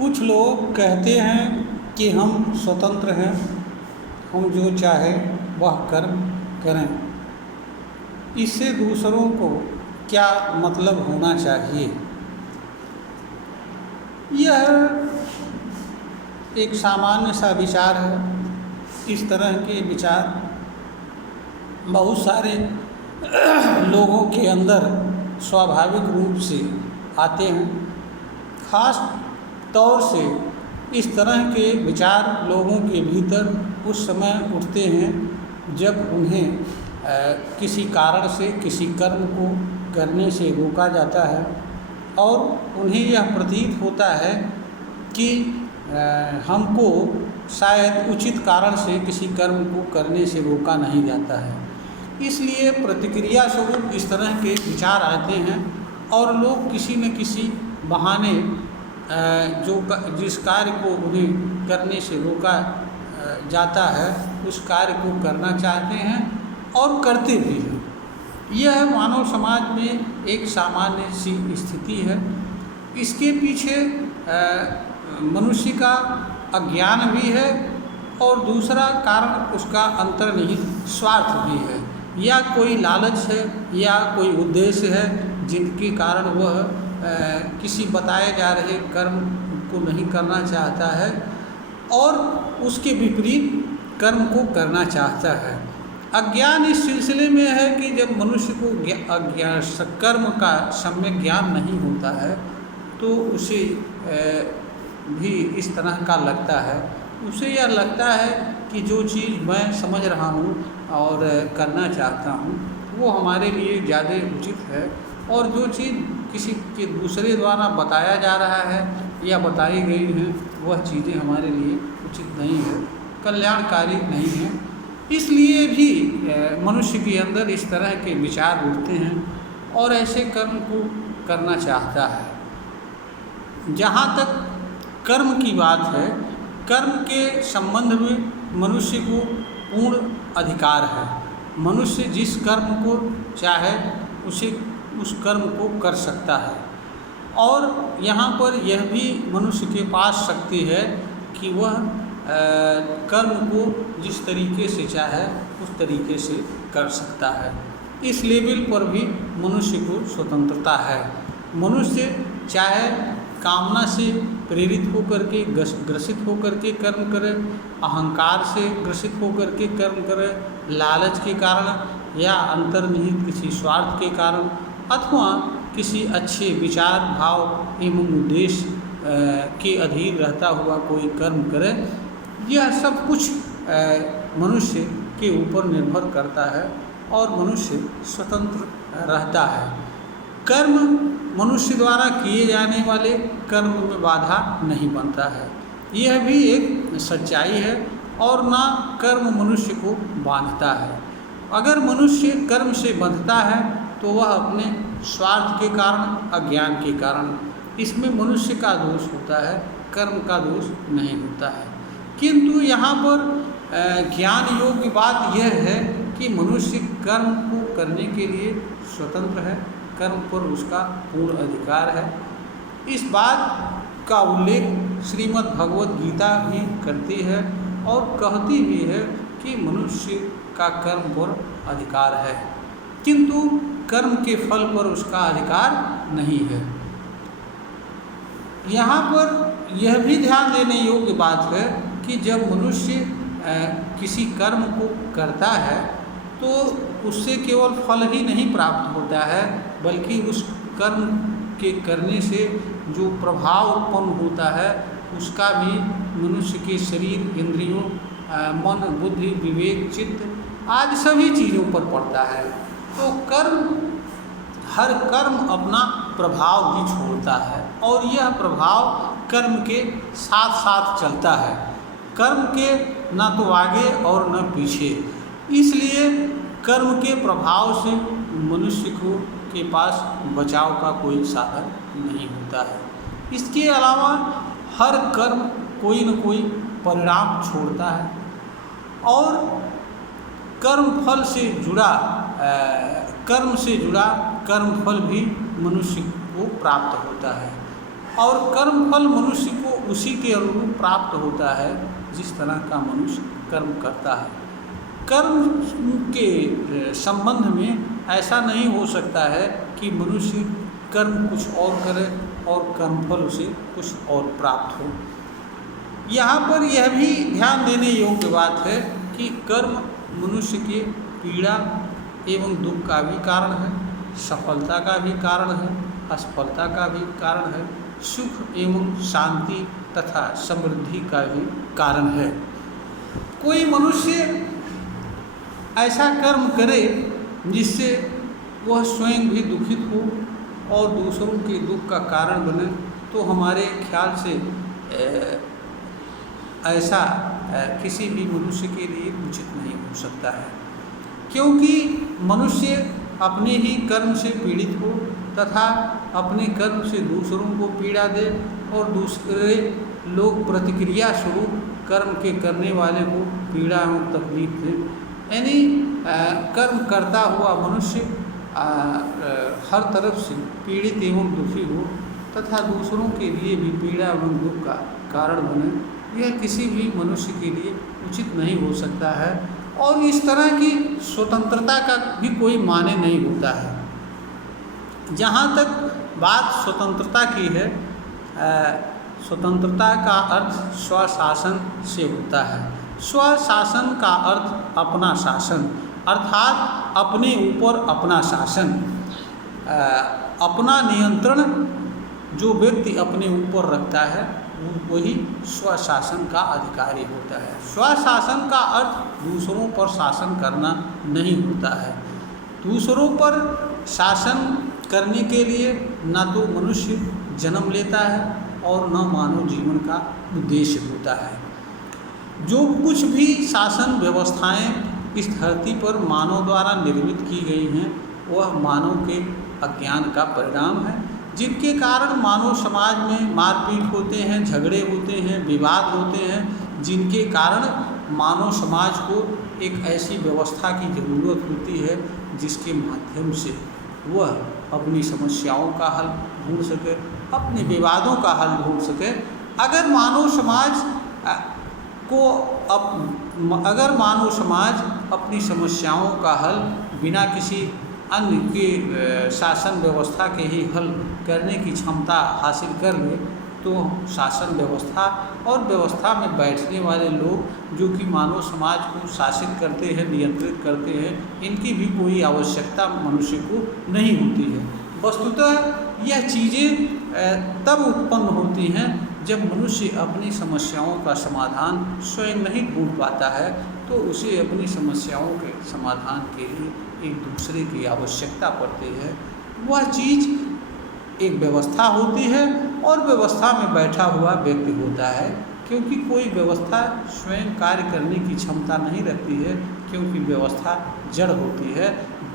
कुछ लोग कहते हैं कि हम स्वतंत्र हैं, हम जो चाहें वह कर्म करें। इससे दूसरों को क्या मतलब होना चाहिए? यह एक सामान्य सा विचार है। इस तरह के विचार बहुत सारे लोगों के अंदर स्वाभाविक रूप से आते हैं। खास तौर से इस तरह के विचार लोगों के भीतर उस समय उठते हैं जब उन्हें किसी कारण से किसी कर्म को करने से रोका जाता है और उन्हें यह प्रतीत होता है कि हमको शायद उचित कारण से किसी कर्म को करने से रोका नहीं जाता है। इसलिए प्रतिक्रिया स्वरूप इस तरह के विचार आते हैं और लोग किसी न किसी बहाने जिस कार्य को उन्हें करने से रोका जाता है उस कार्य को करना चाहते हैं और करते भी हैं। यह मानव समाज में एक सामान्य सी स्थिति है। इसके पीछे मनुष्य का अज्ञान भी है और दूसरा कारण उसका अंतर्निहित स्वार्थ भी है, या कोई लालच है या कोई उद्देश्य है जिनके कारण वह किसी बताए जा रहे कर्म को नहीं करना चाहता है और उसके विपरीत कर्म को करना चाहता है। अज्ञान इस सिलसिले में है कि जब मनुष्य को कर्म का सम्यक ज्ञान नहीं होता है तो उसे भी इस तरह का लगता है। उसे यह लगता है कि जो चीज़ मैं समझ रहा हूँ और करना चाहता हूँ वो हमारे लिए ज़्यादा उचित है और जो चीज़ किसी के दूसरे द्वारा बताया जा रहा है या बताई गई है वह चीज़ें हमारे लिए उचित नहीं है, कल्याणकारी नहीं है। इसलिए भी मनुष्य के अंदर इस तरह के विचार उठते हैं और ऐसे कर्म को करना चाहता है। जहाँ तक कर्म की बात है, कर्म के संबंध में मनुष्य को पूर्ण अधिकार है। मनुष्य जिस कर्म को चाहे उस कर्म को कर सकता है और यहाँ पर यह भी मनुष्य के पास शक्ति है कि वह कर्म को जिस तरीके से चाहे उस तरीके से कर सकता है। इस लेवल पर भी मनुष्य को स्वतंत्रता है। मनुष्य चाहे कामना से प्रेरित होकर के ग्रसित होकर के कर्म करे, अहंकार से ग्रसित होकर के कर्म करे, लालच के कारण या अंतर्निहित किसी स्वार्थ के कारण अथवा किसी अच्छे विचार भाव एवं उद्देश्य के अधीन रहता हुआ कोई कर्म करे। यह सब कुछ मनुष्य के ऊपर निर्भर करता है और मनुष्य स्वतंत्र रहता है। कर्म मनुष्य द्वारा किए जाने वाले कर्म में बाधा नहीं बनता है, यह भी एक सच्चाई है और ना कर्म मनुष्य को बांधता है। अगर मनुष्य कर्म से बंधता है तो वह अपने स्वार्थ के कारण, अज्ञान के कारण, इसमें मनुष्य का दोष होता है, कर्म का दोष नहीं होता है। किंतु यहाँ पर ज्ञान योग्य बात यह है कि मनुष्य कर्म को करने के लिए स्वतंत्र है, कर्म पर उसका पूर्ण अधिकार है। इस बात का उल्लेख श्रीमद् भगवत गीता भी करती है और कहती भी है कि मनुष्य का कर्म पर अधिकार है किंतु कर्म के फल पर उसका अधिकार नहीं है। यहाँ पर यह भी ध्यान देने योग्य बात है कि जब मनुष्य किसी कर्म को करता है तो उससे केवल फल ही नहीं प्राप्त होता है बल्कि उस कर्म के करने से जो प्रभाव उत्पन्न होता है उसका भी मनुष्य के शरीर, इंद्रियों, मन, बुद्धि, विवेक, चित्त आदि सभी चीज़ों पर पड़ता है। तो हर कर्म अपना प्रभाव भी छोड़ता है और यह प्रभाव कर्म के साथ साथ चलता है, कर्म के न तो आगे और न पीछे। इसलिए कर्म के प्रभाव से मनुष्य के पास बचाव का कोई साधन नहीं होता है। इसके अलावा हर कर्म कोई न कोई परिणाम छोड़ता है और कर्म से जुड़ा कर्म फल भी मनुष्य को प्राप्त होता है। और कर्म फल मनुष्य को उसी के अनुरूप प्राप्त होता है जिस तरह का मनुष्य कर्म करता है। कर्म के संबंध में ऐसा नहीं हो सकता है कि मनुष्य कर्म कुछ और करे और कर्मफल उसे कुछ और प्राप्त हो। यहाँ पर यह भी ध्यान देने योग्य बात है कि कर्म मनुष्य के पीड़ा एवं दुख का भी कारण है, सफलता का भी कारण है, असफलता का भी कारण है, सुख एवं शांति तथा समृद्धि का भी कारण है। कोई मनुष्य ऐसा कर्म करे जिससे वह स्वयं भी दुखित हो और दूसरों के दुख का कारण बने, तो हमारे ख्याल से ऐसा किसी भी मनुष्य के लिए उचित नहीं हो सकता है, क्योंकि मनुष्य अपने ही कर्म से पीड़ित हो तथा अपने कर्म से दूसरों को पीड़ा दे और दूसरे लोग प्रतिक्रिया स्वरूप कर्म के करने वाले को पीड़ा एवं तकलीफ दे। यानी कर्म करता हुआ मनुष्य हर तरफ से पीड़ित एवं दुखी हो तथा दूसरों के लिए भी पीड़ा एवं दुख का कारण बने, यह किसी भी मनुष्य के लिए उचित नहीं हो सकता है। और इस तरह की स्वतंत्रता का भी कोई माने नहीं होता है। जहाँ तक बात स्वतंत्रता की है, स्वतंत्रता का अर्थ स्वशासन से होता है। स्वशासन का अर्थ अपना शासन, अर्थात अपने ऊपर अपना शासन, अपना नियंत्रण जो व्यक्ति अपने ऊपर रखता है वही स्वशासन का अधिकारी होता है। स्वशासन का अर्थ दूसरों पर शासन करना नहीं होता है। दूसरों पर शासन करने के लिए न तो मनुष्य जन्म लेता है और न मानव जीवन का उद्देश्य होता है। जो कुछ भी शासन व्यवस्थाएं इस धरती पर मानव द्वारा निर्मित की गई हैं वह मानव के अज्ञान का परिणाम है, जिनके कारण मानव समाज में मारपीट होते हैं, झगड़े होते हैं, विवाद होते हैं, जिनके कारण मानव समाज को एक ऐसी व्यवस्था की ज़रूरत होती है जिसके माध्यम से वह अपनी समस्याओं का हल ढूंढ सके, अपने विवादों का हल ढूंढ सके। अगर मानव समाज अपनी समस्याओं का हल बिना किसी अन्य के शासन व्यवस्था के ही हल करने की क्षमता हासिल कर ले, तो शासन व्यवस्था और व्यवस्था में बैठने वाले लोग जो कि मानव समाज को शासित करते हैं, नियंत्रित करते हैं, इनकी भी कोई आवश्यकता मनुष्य को नहीं होती है। वस्तुतः यह चीज़ें तब उत्पन्न होती हैं जब मनुष्य अपनी समस्याओं का समाधान स्वयं नहीं ढूंढ पाता है, तो उसे अपनी समस्याओं के समाधान के लिए एक दूसरे की आवश्यकता पड़ती है। वह चीज़ एक व्यवस्था होती है और व्यवस्था में बैठा हुआ व्यक्ति होता है, क्योंकि कोई व्यवस्था स्वयं कार्य करने की क्षमता नहीं रखती है, क्योंकि व्यवस्था जड़ होती है,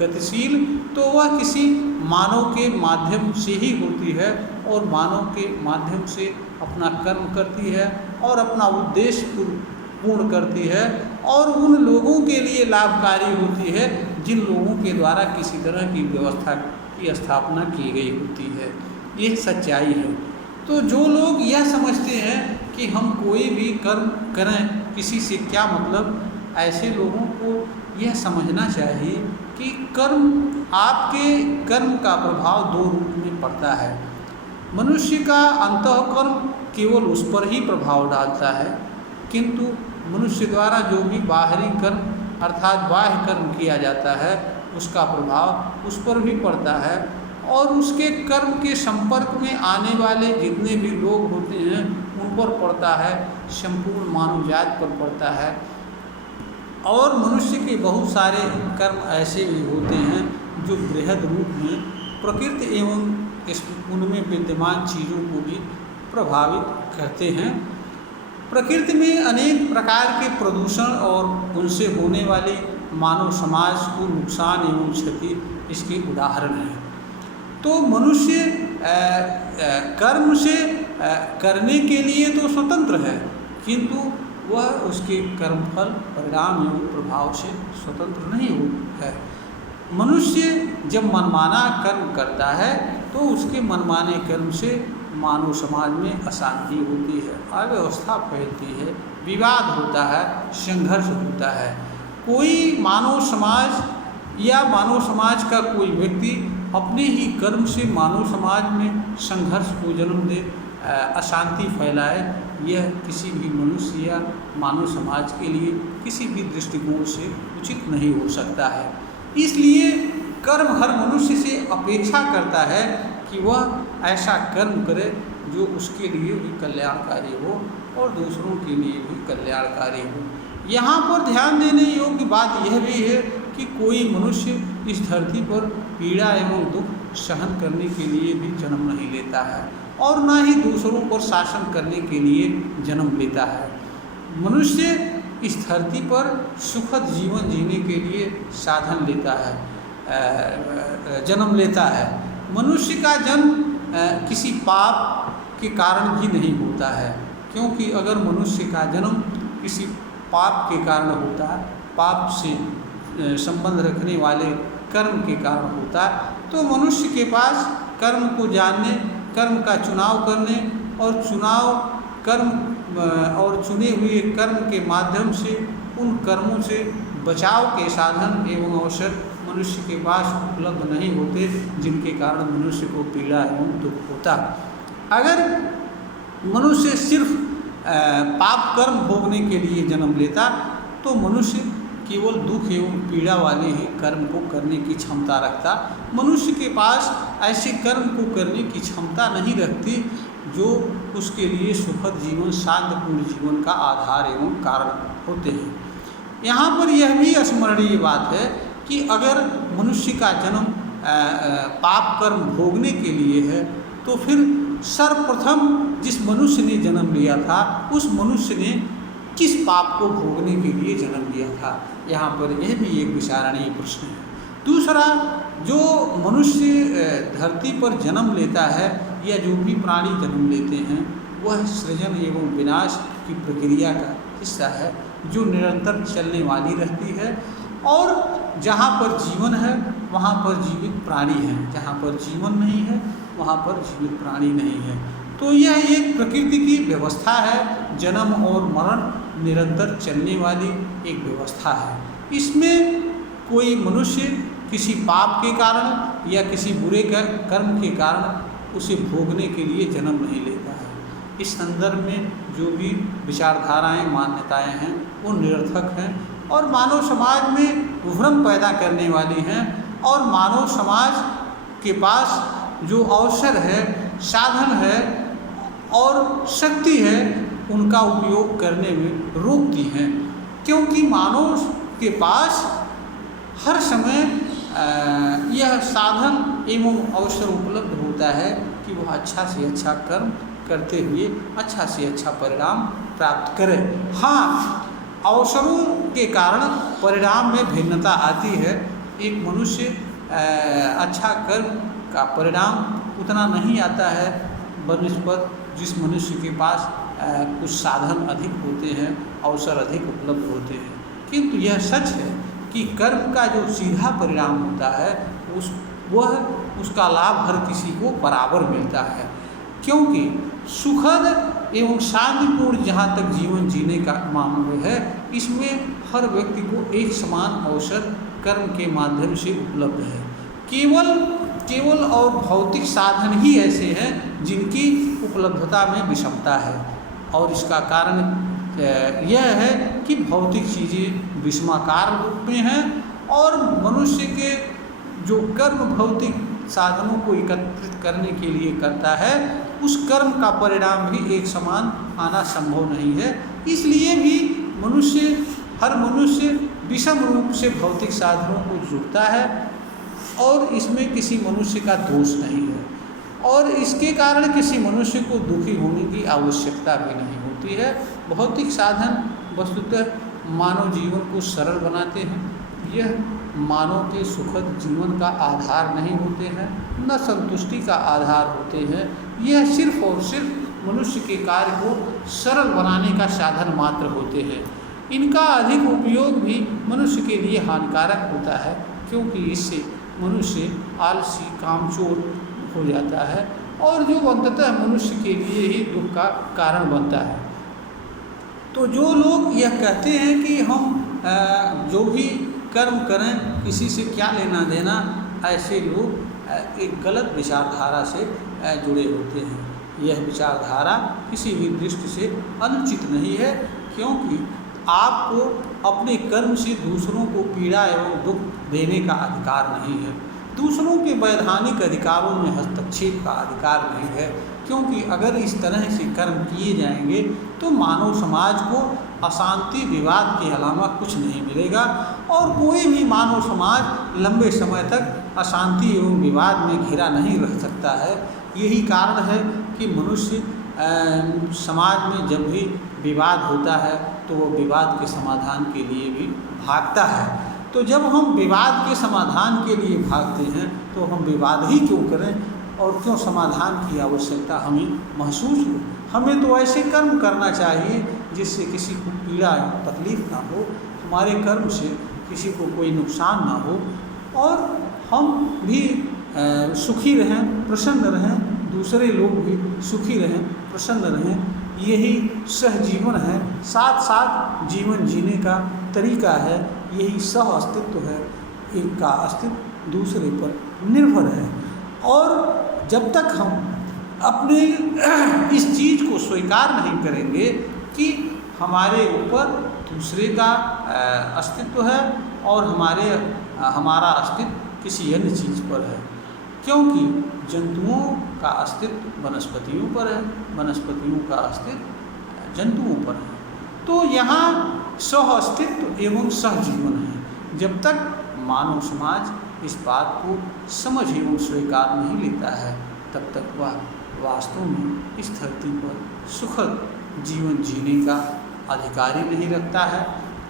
गतिशील, तो वह किसी मानव के माध्यम से ही होती है और मानव के माध्यम से अपना कर्म करती है और अपना उद्देश्य पूर्ण करती है और उन लोगों के लिए लाभकारी होती है जिन लोगों के द्वारा किसी तरह की व्यवस्था की स्थापना की गई होती है। यह सच्चाई है। तो जो लोग यह समझते हैं कि हम कोई भी कर्म करें किसी से क्या मतलब, ऐसे लोगों को यह समझना चाहिए कि आपके कर्म का प्रभाव दो रूप में पड़ता है। मनुष्य का अंतःकर्म केवल उस पर ही प्रभाव डालता है, किंतु मनुष्य द्वारा जो भी बाहरी कर्म अर्थात बाह्य कर्म किया जाता है उसका प्रभाव उस पर भी पड़ता है और उसके कर्म के संपर्क में आने वाले जितने भी लोग होते हैं उन पर पड़ता है, संपूर्ण मानव जाति पर पड़ता है। और मनुष्य के बहुत सारे कर्म ऐसे भी होते हैं जो बृहद रूप में प्रकृति एवं उनमें विद्यमान चीज़ों को भी प्रभावित करते हैं। प्रकृति में अनेक प्रकार के प्रदूषण और उनसे होने वाली मानव समाज को नुकसान एवं क्षति इसके उदाहरण हैं। तो मनुष्य कर्म से करने के लिए तो स्वतंत्र है, किंतु वह उसके कर्मफल परिणाम एवं प्रभाव से स्वतंत्र नहीं है। मनुष्य जब मनमाना कर्म करता है तो उसके मनमाने कर्म से मानव समाज में अशांति होती है, अव्यवस्था फैलती है, विवाद होता है, संघर्ष होता है। कोई मानव समाज या मानव समाज का कोई व्यक्ति अपने ही कर्म से मानव समाज में संघर्ष को जन्म दे, अशांति फैलाए, यह किसी भी मनुष्य या मानव समाज के लिए किसी भी दृष्टिकोण से उचित नहीं हो सकता है। इसलिए कर्म हर मनुष्य से अपेक्षा करता है कि वह ऐसा कर्म करे जो उसके लिए भी कल्याणकारी हो और दूसरों के लिए भी कल्याणकारी हो। यहाँ पर ध्यान देने योग्य बात यह भी है कि कोई मनुष्य इस धरती पर पीड़ा एवं दुख सहन करने के लिए भी जन्म नहीं लेता है और न ही दूसरों पर शासन करने के लिए जन्म लेता है। मनुष्य इस धरती पर सुखद जीवन जीने के लिए साधन लेता है, जन्म लेता है। मनुष्य का जन्म किसी पाप के कारण भी नहीं होता है, क्योंकि अगर मनुष्य का जन्म किसी पाप के कारण होता, पाप से संबंध रखने वाले कर्म के कारण होता, तो मनुष्य के पास कर्म को जानने, कर्म का चुनाव करने और चुने हुए कर्म के माध्यम से उन कर्मों से बचाव के साधन एवं अवसर मनुष्य के पास उपलब्ध नहीं होते, जिनके कारण मनुष्य को पीड़ा एवं दुख होता। अगर मनुष्य सिर्फ पाप कर्म भोगने के लिए जन्म लेता तो मनुष्य केवल दुख एवं पीड़ा वाले ही कर्म को करने की क्षमता रखता। मनुष्य के पास ऐसे कर्म को करने की क्षमता नहीं रखती जो उसके लिए सुखद जीवन, शांतिपूर्ण जीवन का आधार एवं कारण होते हैं। यहाँ पर यह भी स्मरणीय बात है कि अगर मनुष्य का जन्म पाप कर्म भोगने के लिए है तो फिर सर्वप्रथम जिस मनुष्य ने जन्म लिया था उस मनुष्य ने किस पाप को भोगने के लिए जन्म लिया था, यहाँ पर यह भी एक विचारणीय प्रश्न है। दूसरा, जो मनुष्य धरती पर जन्म लेता है या जो भी प्राणी जन्म लेते हैं वह सृजन एवं विनाश की प्रक्रिया का हिस्सा है जो निरंतर चलने वाली रहती है। और जहाँ पर जीवन है वहाँ पर जीवित प्राणी है, जहाँ पर जीवन नहीं है वहाँ पर जीवित प्राणी नहीं है। तो यह एक प्रकृति की व्यवस्था है, जन्म और मरण निरंतर चलने वाली एक व्यवस्था है। इसमें कोई मनुष्य किसी पाप के कारण या किसी बुरे कर्म के कारण उसे भोगने के लिए जन्म नहीं लेता है। इस संदर्भ में जो भी विचारधाराएं, मान्यताएं हैं वो निरर्थक हैं और मानव समाज में भ्रम पैदा करने वाली हैं। और मानव समाज के पास जो अवसर है, साधन है और शक्ति है उनका उपयोग करने में रोकती हैं, क्योंकि मानव के पास हर समय यह साधन एवं अवसर उपलब्ध होता है कि वह अच्छा से अच्छा कर्म करते हुए अच्छा से अच्छा परिणाम प्राप्त करे। हाँ, अवसरों के कारण परिणाम में भिन्नता आती है। एक मनुष्य अच्छा कर्म का परिणाम उतना नहीं आता है बनिस्बत जिस मनुष्य के पास कुछ साधन अधिक होते हैं, अवसर अधिक उपलब्ध होते हैं। किंतु यह सच है कि कर्म का जो सीधा परिणाम होता है उसका लाभ हर किसी को बराबर मिलता है, क्योंकि सुखद एवं शांतिपूर्ण जहाँ तक जीवन जीने का मामला है इसमें हर व्यक्ति को एक समान अवसर कर्म के माध्यम से उपलब्ध है। केवल और भौतिक साधन ही ऐसे हैं जिनकी उपलब्धता में विषमता है और इसका कारण यह है कि भौतिक चीज़ें विषमाकार रूप में हैं और मनुष्य के जो कर्म भौतिक साधनों को एकत्रित करने के लिए करता है उस कर्म का परिणाम भी एक समान आना संभव नहीं है। इसलिए भी हर मनुष्य विषम रूप से भौतिक साधनों को जुड़ता है और इसमें किसी मनुष्य का दोष नहीं है और इसके कारण किसी मनुष्य को दुखी होने की आवश्यकता भी नहीं होती है। भौतिक साधन वस्तुतः मानव जीवन को सरल बनाते हैं, यह मानव के सुखद जीवन का आधार नहीं होते हैं, न संतुष्टि का आधार होते हैं। यह सिर्फ और सिर्फ मनुष्य के कार्य को सरल बनाने का साधन मात्र होते हैं। इनका अधिक उपयोग भी मनुष्य के लिए हानिकारक होता है, क्योंकि इससे मनुष्य आलसी, कामचोर हो जाता है और जो अंततः मनुष्य के लिए ही दुख का कारण बनता है। तो जो लोग यह कहते हैं कि हम जो भी कर्म करें किसी से क्या लेना देना, ऐसे लोग एक गलत विचारधारा से जुड़े होते हैं। यह विचारधारा किसी भी दृष्टि से अनुचित नहीं है, क्योंकि आपको अपने कर्म से दूसरों को पीड़ा एवं दुख देने का अधिकार नहीं है। दूसरों के वैधानिक अधिकारों में हस्तक्षेप का अधिकार नहीं है, क्योंकि अगर इस तरह से कर्म किए जाएंगे तो मानव समाज को अशांति विवाद के अलावा कुछ नहीं मिलेगा, और कोई भी मानव समाज लंबे समय तक अशांति एवं विवाद में घिरा नहीं रह सकता है। यही कारण है कि मनुष्य समाज में जब भी विवाद होता है तो वो विवाद के समाधान के लिए भी भागता है। तो जब हम विवाद के समाधान के लिए भागते हैं तो हम विवाद ही क्यों करें, और क्यों समाधान की आवश्यकता हमें महसूस हो। हमें तो ऐसे कर्म करना चाहिए जिससे किसी को पीड़ा तकलीफ ना हो, हमारे कर्म से किसी को कोई नुकसान ना हो, और हम भी सुखी रहें, प्रसन्न रहें, दूसरे लोग भी सुखी रहें, प्रसन्न रहें। यही सहजीवन है, साथ साथ जीवन जीने का तरीका है। यही सह अस्तित्व है, एक का अस्तित्व दूसरे पर निर्भर है। और जब तक हम अपने इस चीज़ को स्वीकार नहीं करेंगे कि हमारे ऊपर दूसरे का अस्तित्व है और हमारा अस्तित्व किसी अन्य चीज़ पर है, क्योंकि जंतुओं का अस्तित्व वनस्पतियों पर है, वनस्पतियों का अस्तित्व जंतुओं पर है। तो यहाँ सह अस्तित्व एवं सहजीवन है। जब तक मानव समाज इस बात को समझ एवं स्वीकार नहीं लेता है, तब तक वह वास्तव में इस धरती पर सुखद जीवन जीने का अधिकार ही नहीं रखता है,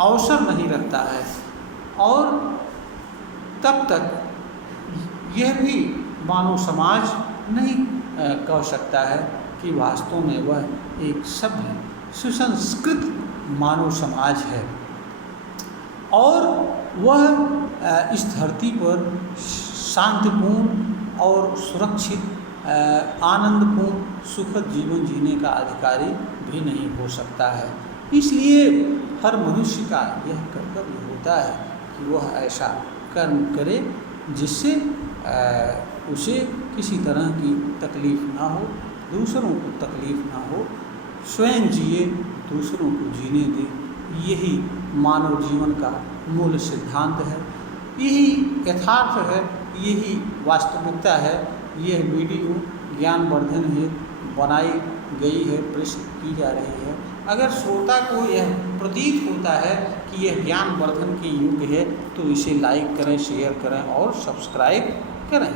अवसर नहीं रखता है, और तब तक यह भी मानव समाज नहीं कह सकता है कि वास्तव में वह एक सभ्य सुसंस्कृत मानव समाज है, और वह इस धरती पर शांतिपूर्ण और सुरक्षित आनंदपूर्ण सुखद जीवन जीने का अधिकारी भी नहीं हो सकता है। इसलिए हर मनुष्य का यह कर्तव्य होता है कि वह ऐसा कर्म करे जिससे उसे किसी तरह की तकलीफ़ ना हो, दूसरों को तकलीफ़ ना हो, स्वयं जिए, दूसरों को जीने दे। यही मानव जीवन का मूल सिद्धांत है, यही यथार्थ है, यही वास्तविकता है। यह वीडियो ज्ञानवर्धन हेतु बनाई गई है, प्रस्तुत की जा रही है। अगर श्रोता को यह प्रतीत होता है कि यह ज्ञानवर्धन के योग्य है तो इसे लाइक करें, शेयर करें और सब्सक्राइब करें।